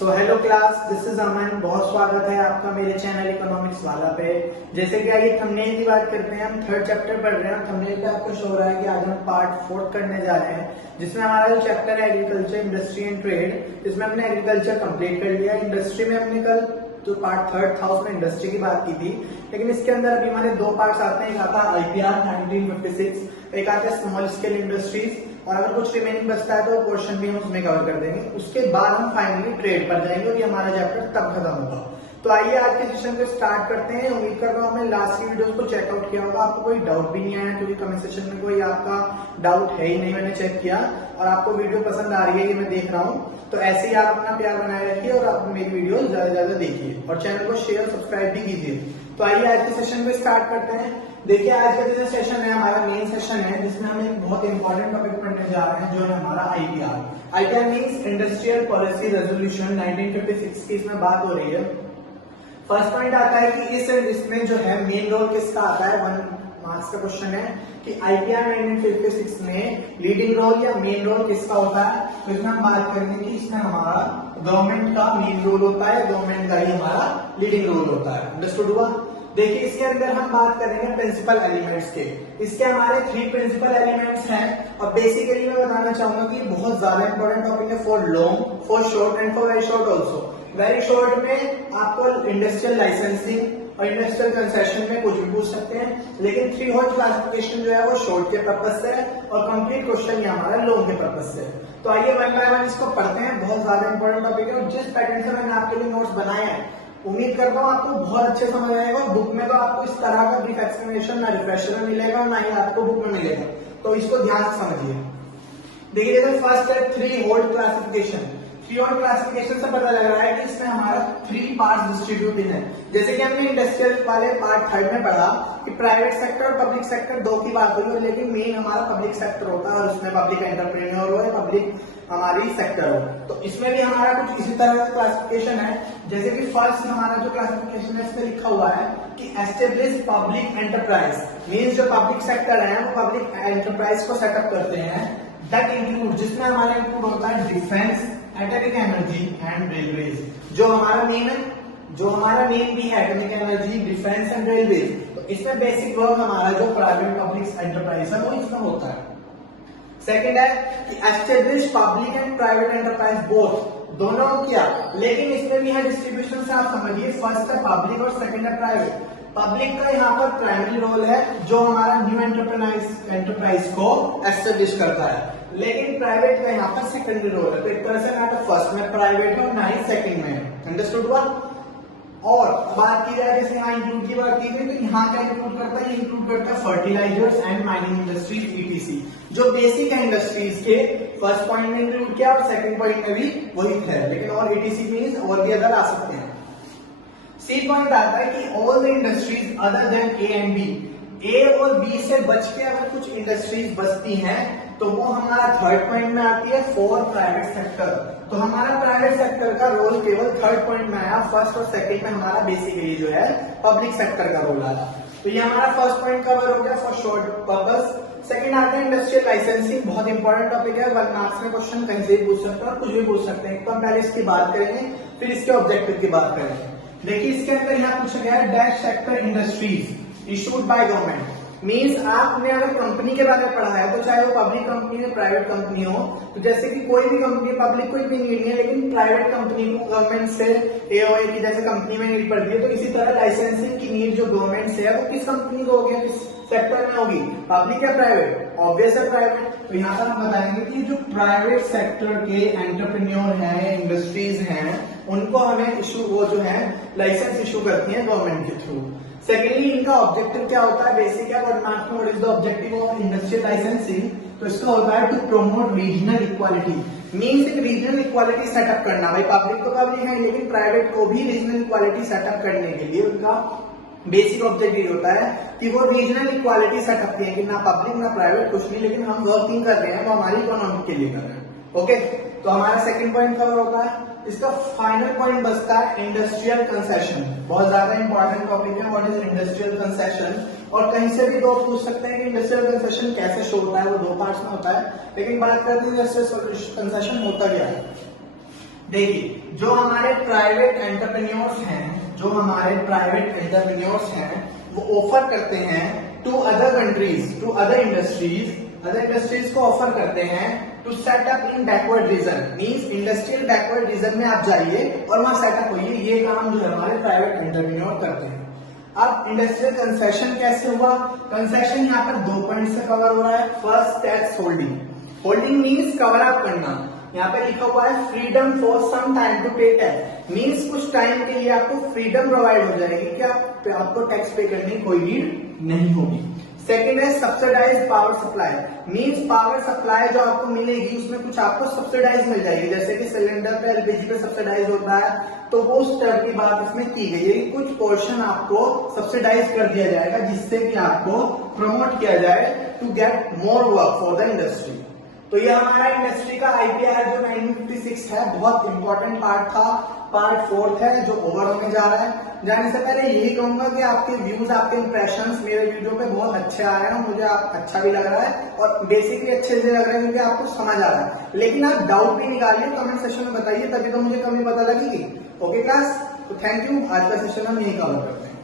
So hello class, this is Aman. बहुत स्वागत है आपका मेरे चैनल इकोनॉमिक्स वाला पे। जैसे कि आइए थंबनेल की बात करते हैं। हम थर्ड चैप्टर पढ़ रहे हैं। थंबनेल पे आपको शो हो रहा है कि आज हम पार्ट 4 करने जा रहे हैं, जिसमें हमारा जो चैप्टर है एग्रीकल्चर, इंडस्ट्री एंड ट्रेड, इसमें हमने एग्रीकल्चर कंप्लीट कर लिया। इंडस्ट्री में हमने कल जो पार्ट थर्ड था उसमें इंडस्ट्री की बात की थी, लेकिन इसके अंदर अभी हमारे दो पार्ट्स आते हैं। एक आता है IPR 1956, एक आता है स्मॉल स्केल इंडस्ट्रीज, और अगर कुछ रिमेनिंग बचता है तो पोर्शन भी हम उसमें कवर कर देंगे। उसके बाद हम फाइनली ट्रेड पर जाएंगे और ये हमारा चैप्टर तब खत्म होगा। तो आइए आज के सेशन को स्टार्ट करते हैं। उम्मीद कर रहा हूँ हमने लास्ट की वीडियोस को चेकआउट किया होगा, आपको कोई डाउट भी नहीं आया, क्योंकि कमेंट सेक्शन में कोई आपका डाउट है ही नहीं। मैंने चेक किया और आपको वीडियो पसंद आ रही है, ये मैं देख रहा हूँ। तो ऐसे ही आप अपना प्यार बनाए रखिए और आप मेरी वीडियो ज्यादा से ज्यादा देखिए और चैनल को शेयर सब्सक्राइब भी कीजिए। तो आइए आज के सेशन को स्टार्ट करते हैं। देखिए आज का जो सेशन है हमारा मेन सेशन है, जिसमें हम एक बहुत इंपॉर्टेंट टॉपिक पढ़ने जा रहे हैं, जो है हमारा IPR means industrial policy resolution 1956 की इसमें बात हो रही है। फर्स्ट पॉइंट आता है कि इसमें जो है मेन रोल किसका आता है। 1 मार्क्स का क्वेश्चन है कि IPR 1956 में लीडिंग रोल या मेन रोल किसका होता है। तो इसमें हम बात करेंगे कि इसमें हमारा गवर्नमेंट का मेन रोल होता है, गवर्नमेंट का ही हमारा लीडिंग रोल होता है। अंडरस्टूड हुआ। देखिए इसके अंदर हम बात करेंगे प्रिंसिपल एलिमेंट्स के। इसके हमारे 3 प्रिंसिपल एलिमेंट्स हैं और बेसिकली मैं बताना चाहूंगा कि बहुत ज्यादा इंपॉर्टेंट टॉपिक है for long, for short and for very short also. Very short में आपको इंडस्ट्रियल लाइसेंसिंग और इंडस्ट्रियल कंसेशन में कुछ भी पूछ सकते हैं, लेकिन 3 हॉट क्लासिफिकेशन जो है वो शॉर्ट के पर्पज से है और कंप्लीट क्वेश्चन ये हमारा लॉन्ग के पर्पज से है। तो आइए 1 बाय 1 इसको पढ़ते हैं। बहुत ज्यादा इंपॉर्टेंट टॉपिक है और जिस पैटर्न से मैंने आपके लिए नोट्स बनाए हैं उम्मीद करता हूँ आपको बहुत अच्छे समझ आएगा। बुक में तो आपको इस तरह का ब्रीफ एक्सप्लेनेशन ना रिफ्रेशर में मिलेगा ना ही आपको बुक में मिलेगा, तो इसको ध्यान से समझिए। देखिए जैसे फर्स्ट है 3 हॉट क्लासिफिकेशन। 3 हॉट क्लासिफिकेशन से पता लग रहा है कि इसमें हमारा 3 पार्ट डिस्ट्रीब्यूटेड है। जैसे कि हमने इंडस्ट्रियल वाले पार्ट 3 में पढ़ा कि प्राइवेट सेक्टर और पब्लिक सेक्टर 2 की बात हुई, लेकिन मेन हमारा पब्लिक सेक्टर होता है और उसमें पब्लिक एंटरप्रेन्योर हो या पब्लिक हमारी सेक्टर हो। तो इसमें भी हमारा कुछ इसी तरह का क्लासिफिकेशन है। जैसे कि फर्स्ट हमारा जो क्लासिफिकेशन है इसमें लिखा हुआ है कि एस्टेब्लिश पब्लिक एंटरप्राइज, मींस जो पब्लिक सेक्टर है वो पब्लिक एंटरप्राइज को सेटअप करते हैं। दैट इंक्लूड, जिसमें हमारा इंक्लूड होता है defence, atomic energy and railways. जो हमारा मेन भी है atomic energy, defence and railways. तो इसमें बेसिक वर्क हमारा जो प्राइवेट पब्लिक एंटरप्राइज है वो इसमें होता है। सेकंड है कि establish public and private enterprise both, दोनों किया, लेकिन इसमें भी है डिस्ट्रीब्यूशन से आप समझिए। फर्स्ट है पब्लिक और सेकंड है प्राइवेट। पब्लिक का यहाँ पर प्राइमरी रोल है जो हमारा न्यू एंटरप्राइज को एस्टेब्लिश करता है, लेकिन प्राइवेट का यहाँ पर सेकेंडरी रोल है। तो एक तरह से ना तो फर्स्ट में प्राइवेट है और ना ही सेकंड में। अंडरस्टूड हुआ। और बात की जाए जैसे यहाँ इंक्लूड की बात की गई, तो यहाँ क्या इंक्लूड करता है, इंक्लूड करता है fertilisers and mining industries ETC, जो बेसिक है इंडस्ट्रीज के। फर्स्ट पॉइंट में इंक्लूड किया और सेकंड पॉइंट में भी वही है, लेकिन और ETC मींस और भी अदर आ सकते हैं। सी पॉइंट आता है कि all the industries other than A and B, A और B से बच के अगर कुछ इंडस्ट्रीज बचती हैं तो वो हमारा थर्ड पॉइंट में आती है फॉर प्राइवेट सेक्टर। तो हमारा प्राइवेट सेक्टर का रोल केवल थर्ड पॉइंट में आया। फर्स्ट और सेकंड में हमारा बेसिकली जो है पब्लिक सेक्टर का रोल आया। तो ये हमारा फर्स्ट पॉइंट कवर हो गया फॉर शॉर्ट पर्पस। सेकंड आता है इंडस्ट्रियल लाइसेंसिंग। बहुत इंपॉर्टेंट टॉपिक है, 1 मार्क्स में क्वेश्चन कहीं से भी पूछ सकते हैं और कुछ भी पूछ सकते हैं। तो हम पहले इसकी बात करेंगे, फिर इसके ऑब्जेक्टिव की बात करेंगे। देखिए इसके अंदर यहाँ पूछा गया है dash sector industries issued by government. Means आपने अगर कंपनी के बारे में पढ़ा है तो चाहे वो पब्लिक कंपनी हो प्राइवेट कंपनी हो, तो जैसे कि कोई भी कंपनी पब्लिक को इतनी नीड नहीं है, लेकिन प्राइवेट कंपनी को गवर्नमेंट से AOA की जैसे कंपनी में नीड पड़ती है, तो इसी तरह लाइसेंसिंग की नीड जो गवर्नमेंट से है वो किस कंपनी को होगी, किस सेक्टर में होगी, पब्लिक या प्राइवेट, ऑब्वियस है प्राइवेट। तो यहाँ पर हम बताएंगे कि जो प्राइवेट सेक्टर के एंटरप्रेन्योर हैं, इंडस्ट्रीज हैं, उनको हमें इशू वो जो है लाइसेंस इशू करती है गवर्नमेंट के थ्रू। सेकेंडली इनका ऑब्जेक्टिव क्या होता है, बेसिक है what is the objective of industrial licensing. तो इसका होता है to promote regional equality, means एक रीजनल इक्वालिटी सेटअप करना। भाई पब्लिक तो पब्लिक है, लेकिन प्राइवेट को भी रीजनल इक्वालिटी सेटअप करने के लिए उनका बेसिक ऑब्जेक्टिव होता है कि वो रीजनल इक्वालिटी सेटअप किए कि ना पब्लिक ना प्राइवेट कुछ नहीं, लेकिन हम वर्किंग कर रहे हैं वो हमारी इकोनॉमी के लिए कर रहे हैं। ओके, तो हमारा सेकंड पॉइंट कवर होता है। इसका फाइनल पॉइंट बचता है इंडस्ट्रियल कंसेशन। बहुत ज्यादा इंपॉर्टेंट टॉपिक है, व्हाट इज इंडस्ट्रियल कंसेशन। और कहीं से भी 2 पूछ सकते हैं कि इंडस्ट्रियल कंसेशन कैसे शो होता है, वो 2 पार्ट्स में होता है, लेकिन बात करते हैं इंडस्ट्रियल कंसेशन होता क्या है। देखिए जो हमारे प्राइवेट एंटरप्रेन्योर्स हैं वो ऑफर करते हैं to other countries, to other industries को ऑफर करते हैं to set up in backward region, means industrial backward region में आप जाइए और वहां सेटअप होइए। ये काम जो है हमारे प्राइवेट एंटरप्रेन्योर करते हैं। अब इंडस्ट्रियल कंसेशन कैसे हुआ? कंसेशन यहाँ पर 2 पॉइंट से कवर हो रहा है। First, tax holding. Holding means cover up करना। यहाँ पे लिखा हुआ है freedom for some time to pay tax, means कुछ टाइम के लिए आपको फ्रीडम प्रोवाइड हो जाएगी कि आपको टैक्स पे करने की कोई नीड नहीं होगी। सेकेंड है subsidise power supply, means power supply जो आपको मिलेगी उसमें कुछ आपको सब्सिडाइज मिल जाएगी, जैसे कि सिलेंडर पे एलपीजी पे सब्सिडाइज होता है, तो वो उस तरह की बात इसमें की गई है कि कुछ पोर्शन आपको सब्सिडाइज कर दिया जाएगा जिससे कि आपको प्रमोट किया जाए to get more work for the industry. तो ये हमारा इंडस्ट्री का आईपीआर जो 1956 है बहुत इंपॉर्टेंट पार्ट था। पार्ट 4 है जो ओवर होने जा रहा है। जाने से पहले यही कहूंगा कि आपके व्यूज, आपके इंप्रेशंस मेरे वीडियो पे बहुत अच्छे आ रहे हैं, मुझे अच्छा भी लग रहा है और बेसिकली अच्छे से लग रहा है क्योंकि आपको समझ आ रहा है। लेकिन आप डाउट भी निकालिए, कमेंट सेक्शन में बताइए, तभी तो मुझे कमी पता लगेगी। ओके क्लास, तो थैंक यू। आज का सेशन हम यही कवर करते हैं।